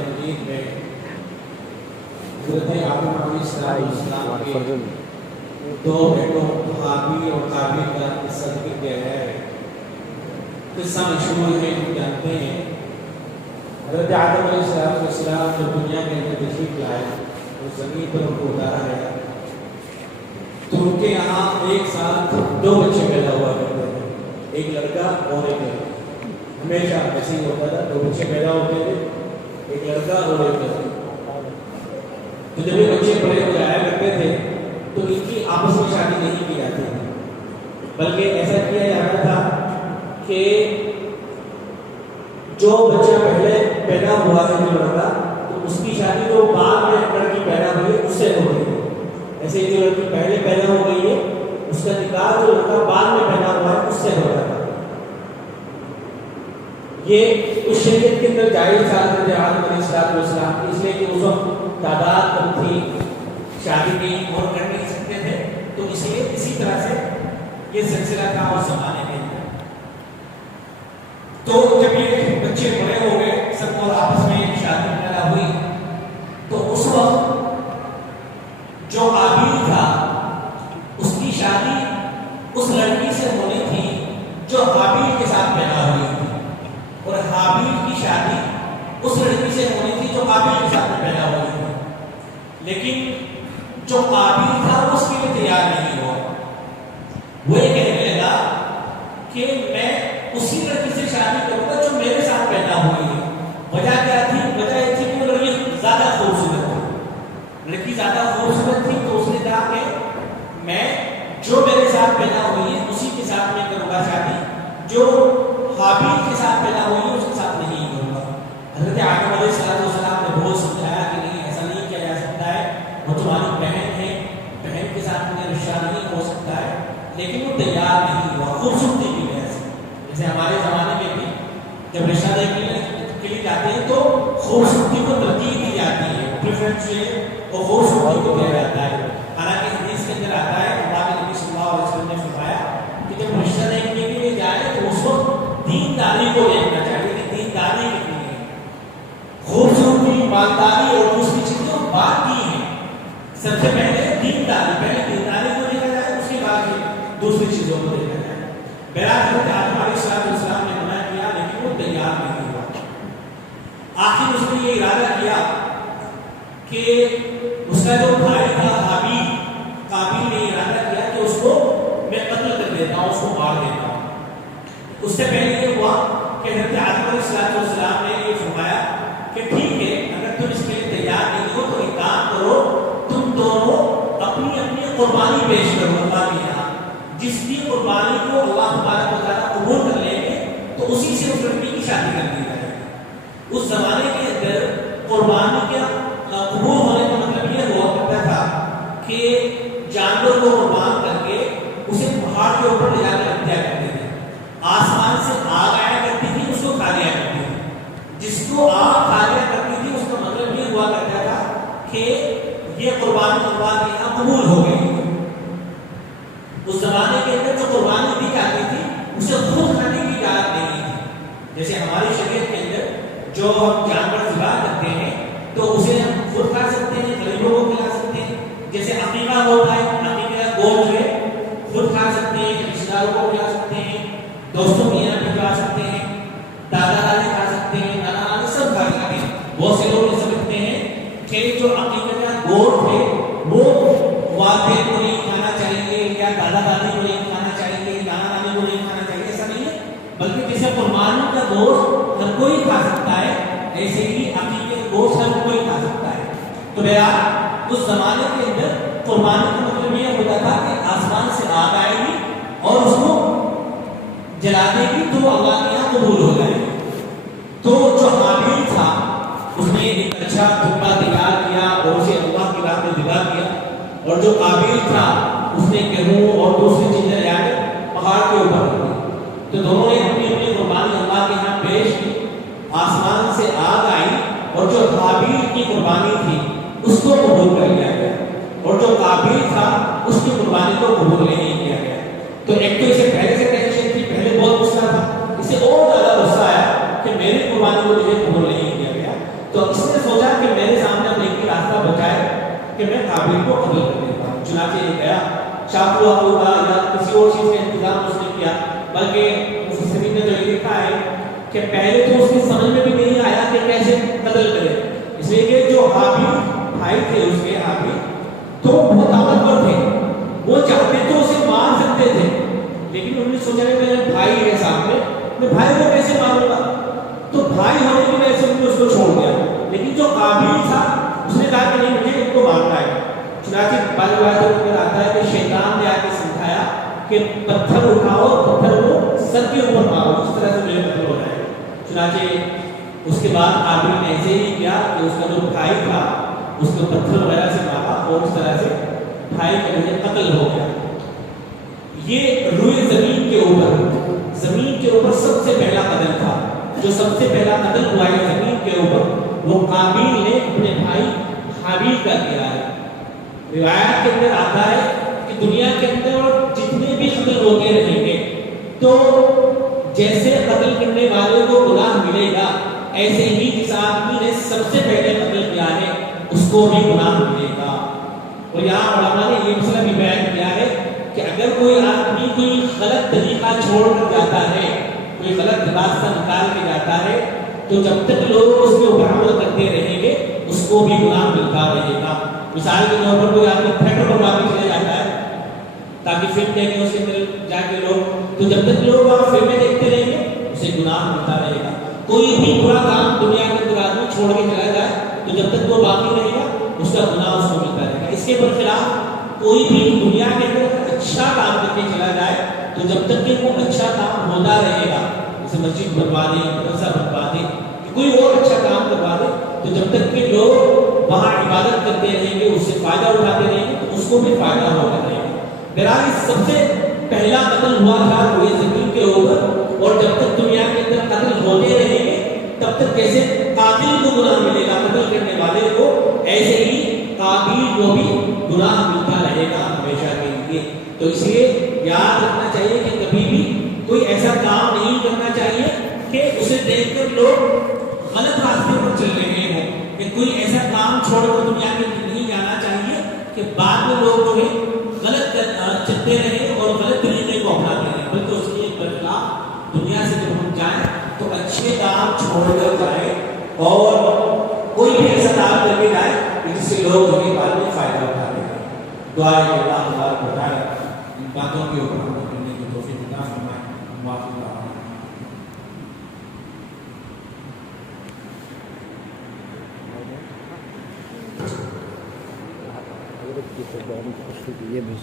مجید میں حضرت آدم علیہ السلام کے دو بیٹوں حابیل اور قابیل کا قصہ ذکر کیا ہے۔ قصہ مشہور ہے، ہم جانتے ہیں حضرت آدم علیہ السلام جو دنیا کے اندر تشریف لائے، اس زمین پر ان کو اتارا گیا تو ان کے یہاں ایک ساتھ دو بچے پیدا ہوا کرتے تھے، ایک لڑکا اور ایک لڑکی۔ ہمیشہ ایسے ہی ہوتا تھا، دو بچے پیدا ہوتے تھے، ایک لڑکا اور ایک لڑکی۔ تو جب یہ بچے بڑے ہو جایا کرتے تھے تو ان کی آپس میں شادی نہیں کی جاتی تھی، بلکہ ایسا کیا جاتا تھا کہ جو بچہ پہلے پیدا ہوا ہے جو لڑکا، تو اس کی شادی جو بعد میں لڑکی پیدا ہوئی ہے اس سے ہوتی ہے۔ ایسے ہی جو لڑکی پہلے پیدا ہو گئی ہے اس کا نکاح جو لڑکا بعد میں پیدا ہوا ہے اس سے ہوتا تھا۔ یہ اس شریعت کے اندر جائز تھا حضرت آدم علیہ السلام کی، اس لیے کہ اس وقت تعداد کم تھی، شادی نہیں اور کر نہیں سکتے تھے، تو اس لیے اسی طرح سے یہ سلسلہ تھا اس زمانے میں۔ تو جب یہ بچے بڑے ہو گئے، سب کو آپس میں شادی وغیرہ ہوئی، تو اس وقت جو قابیل تھا اس کی شادی اس لڑکی سے ہونی تھی جو قابیل کے ساتھ پیدا ہوئی تھی، اور حابیل کی شادی اس لڑکی سے ہونی تھی جو قابیل کے ساتھ پیدا ہوئی تھی۔ لیکن جو قابیل تھا اس کے لیے تیار نہیں ہوا، وہ یہ کہنے لگا کہ میں اسی لڑکی سے شادی کروں گا جو میرے ساتھ پیدا ہوئی ہے۔ وجہ کیا تھی؟ وجہ یہ تھی کہ وہ لڑکی زیادہ خوبصورت تھی، لڑکی زیادہ خوبصورت تھی، تو اس نے کہا کہ میں جو میرے ساتھ پیدا ہوئی ہے اسی کے ساتھ میں کروں گا شادی، جو حابیل کے ساتھ پیدا ہوئی ہے اس کے ساتھ نہیں کروں گا۔ حضرت آدم علیہ السلام نے بہت سمجھایا کہ نہیں، ایسا نہیں کیا جا سکتا ہے، وہ تمہاری بہن ہے، بہن کے ساتھ میں رشتہ نہیں ہو سکتا ہے، لیکن وہ تیار نہیں ہوا خوبصورتی کی وجہ سے۔ جیسے ہمارے زمانے میں بھی جب رشتہ دیکھنے کے لیے جاتے ہیں تو خوبصورتی کو ترجیح دی جاتی ہے، پریفرنس جو ہے وہ خوبصورتی کو دیا جاتا ہے۔ حالانکہ حدیث کے اندر آتا ہے، اللہ کے نبی صلی اللہ علیہ وسلم نے فرمایا کہ جب رشتہ دیکھنے کے لیے جائے تو اس وقت دینداری کو دیکھنا چاہیے کہ دینداری کتنی ہے۔ خوبصورتی، مالداری اور دوسری چیزیں بات کی ہیں، سب سے پہلے دینداری، پہلے دینداری کو دیکھا جائے، اس کے بعد دوسری چیزوں کو دیکھا جائے۔ بہرحال حضرت آدم علیہ السلام نے منع کیا، لیکن وہ تیار نہیں ہوا۔ آخر اس نے یہ ارادہ کیا کہ اس کا جو بھائی تھا حابیل، قابیل نے ارادہ کیا کہ اس کو میں قتل کر دیتا ہوں، اس کو مار دیتا ہوں۔ اس سے پہلے یہ ہوا کہ حضرت آدم علیہ السلام نے یہ فرمایا کہ ٹھیک ہے، اگر تم اس کے لیے تیار نہیں ہو تو ایک کام کرو، تم دونوں اپنی اپنی قربانی پیش کرو اللہ کے یہاں، جس کی قربانی کو اللہ تبارک و تعالیٰ قبول کر لیں گے تو اسی سے اس لڑکی کی شادی کر دی جائے گی۔ اس زمانے کے اندر قربانی کا قبول ہونے کا مطلب یہ ہوا کرتا تھا کہ جانور کو قربان کر کے اسے پہاڑ کے اوپر لے جا کر ہتیا کرتے تھے، آسمان سے آگ آیا کرتی تھی، اس کو کھا لیا کرتی تھی۔ جس کو آگ کھا لیا کرتی تھی اس کا مطلب یہ ہوا کرتا تھا کہ یہ قربانی اللہ کے یہاں قبول ہو گئی۔ اس زمانے کے اندر جو قربانی دی جاتی تھی اسے خود کھانے کی اجازت نہیں تھی۔ جیسے ہماری شریعت کے اندر جو ہم جانور ذبح کرتے ہیں تو اسے ہم خود کھا سکتے ہیں، غریبوں کو کھلا سکتے ہیں۔ جیسے عقیقہ ہوتا ہے، عقیقے کا گوشت جو ہے خود کھا سکتے ہیں، رشتہ داروں کو کھلا سکتے ہیں، دوستوں کے یہاں بھجوا سکتے ہیں، دادا دادی کھا سکتے ہیں، نانا نانی سب کھا سکتے ہیں۔ بہت سے لوگ یہ سمجھتے ہیں کہ جو عقیقے کا گوشت ہے وہ والدین کو نہیں کھانا چاہیے، یا دادا دادی کو نہیں کھانا چاہیے، نانا نانی کو نہیں کھانا چاہیے، ایسا نہیں ہے، بلکہ جیسے قربانی کا گوشت ہر کوئی کھا سکتا ہے، ایسے ہی عقیقے کا گوشت ہر کوئی کھا سکتا ہے۔ تو بہرحال اس زمانے کے اندر قربانی کا مطلب یہ ہوتا تھا کہ آسمان سے آگ آئے گی اور اس کو جلا دے گی تو اللہ کے یہاں قبول ہو جائے گی۔ تو جو حابیل تھا اس نے ایک اچھا دھبا تیار کیا اور اسے اللہ کی راہ میں ذبح کیا، اور جو قابیل تھا اس نے گیہوں اور دوسری چیزیں لے آئے پہاڑ کے اوپر رکھ دی۔ تو دونوں نے اپنی اپنی قربانی اللہ کے یہاں پیش کی، آسمان سے آگ آئی اور جو حابیل کی قربانی تھی اس کو قبول کر لیا گیا، اور جو قابیل تھا اس کی قربانی کو قبول نہیں کیا گیا۔ تو ایک تو اسے پہلے سے ٹینشن تھی، پہلے بہت غصہ تھا، اسے اور زیادہ غصہ آیا کہ میری قربانی کو تجھے قبول نہیں کیا گیا۔ تو اس نے کہ پہلے تو اس کی سمجھ میں بھی نہیں آیا کہ کیسے قتل کرے، اس لیے کہ جو حابیل بھائی تھے اس کے حابیل تو بہت طاقتور تھے، وہ چاہتے تو اسے مار سکتے تھے، لیکن انہوں نے سوچا کہ میرے بھائی ہے سامنے، میں بھائی کو کیسے ماروں گا، تو بھائی ہونے کی وجہ سے انہوں نے اس کو چھوڑ دیا، لیکن جو قابیل تھا اس نے کہا کہ نہیں مجھے ان کو مارنا ہے۔ چنانچہ بعض روایتوں کے اندر آتا ہے کہ شیطان نے آ کے سمجھایا کہ پتھر اٹھاؤ، پتھر کو سر کے اوپر مارو، اس طرح سے مجھے قتل ہو جائے۔ چنانچہ اس کے بعد قابیل نے ایسے ہی کیا کہ اس کا جو بھائی تھا اس کو پتھر وغیرہ سے مارا اور اس طرح سے بھائی کا جو قتل ہو گیا۔ یہ روئے زمین کے اوپر سب سے پہلا قتل تھا، جو سب سے پہلا قتل ہوا ہے زمین کے اوپر وہ قابیل نے اپنے بھائی حابیل کا کیا ہے۔ روایت کے اندر آتا ہے کہ دنیا کے اندر جتنے بھی قتل ہوتے رہیں گے تو جیسے قتل کرنے والے کو گناہ ملے گا ایسے ہی جس آدمی نے سب سے پہلے قتل کیا ہے اس کو بھی گناہ ملے گا۔ اور یہاں علماء نے یہ مسئلہ بھی بیان کیا ہے کہ اگر کوئی آدمی کوئی غلط طریقہ چھوڑ کر جاتا ہے، کوئی غلط راستہ نکال کے جاتا ہے، تو جب تک لوگ اس کے اوپر عمل کرتے رہیں گے اس کو بھی گناہ ملتا رہے گا۔ مثال کے طور پر کوئی آدمی تھیٹر بنوا کے چلے جاتا ہے تاکہ فلم دیکھیں اس کے اندر جا کے لوگ، تو جب تک لوگ وہاں فلمیں دیکھتے رہیں گے اسے گناہ ملتا رہے گا۔ کوئی بھی برا کام دنیا کے اندر آدمی چھوڑ کے چلا جائے تو جب تک وہ باقی رہے گا اس کا گناہ اس کو ملتا رہے گا۔ اس کے برخلاف کوئی بھی دنیا کے اندر اچھا کام کر کے چلا جائے تو جب تک کہ وہ اچھا کام ہوتا رہے گا، جیسے مسجد بنوا دے، مدرسہ بنوا دے، کوئی اور اچھا کام کروا دے، تو جب تک کہ لوگ وہاں عبادت کرتے رہیں گے، اس سے فائدہ اٹھاتے رہیں گے تو اس کو بھی فائدہ ہوتا رہے گا۔ بہرحال سب سے پہلا قتل ہوا تھا روئے زمین کے اوپر، اور جب تک دنیا کے اندر قتل ہوتے رہیں گے تب تک جیسے قاتل کو گناہ ملے گا قتل کرنے والے کو، ایسے ہی قابیل کو بھی گناہ ملتا رہے گا ہمیشہ کے لیے۔ تو اس لیے یاد رکھنا چاہیے کہ کبھی بھی کوئی ایسا کام نہیں کرنا چاہیے کہ اسے دیکھ کر لوگ غلط راستے پر چل رہے ہوں، کہ کوئی ایسا کام چھوڑ کر دنیا میں نہیں جانا چاہیے کہ بعد میں لوگ جو ہے غلط چلتے رہے اور غلط طریقے کو اپناتے رہے، بلکہ اس کے برخلاف دنیا سے جب ہم جائیں تو اچھے کام چھوڑ کر جائیں اور کوئی بھی ایسا کام کر کے جائے جس سے لوگ جو ہے بعد میں فائدہ اٹھاتے ہیں۔ دعا ہے کہ اللہ تبارک و تعالی ان باتوں کے اوپر عمل کرنے کی توفیق عطا فرمائے۔ معافی یہ بھی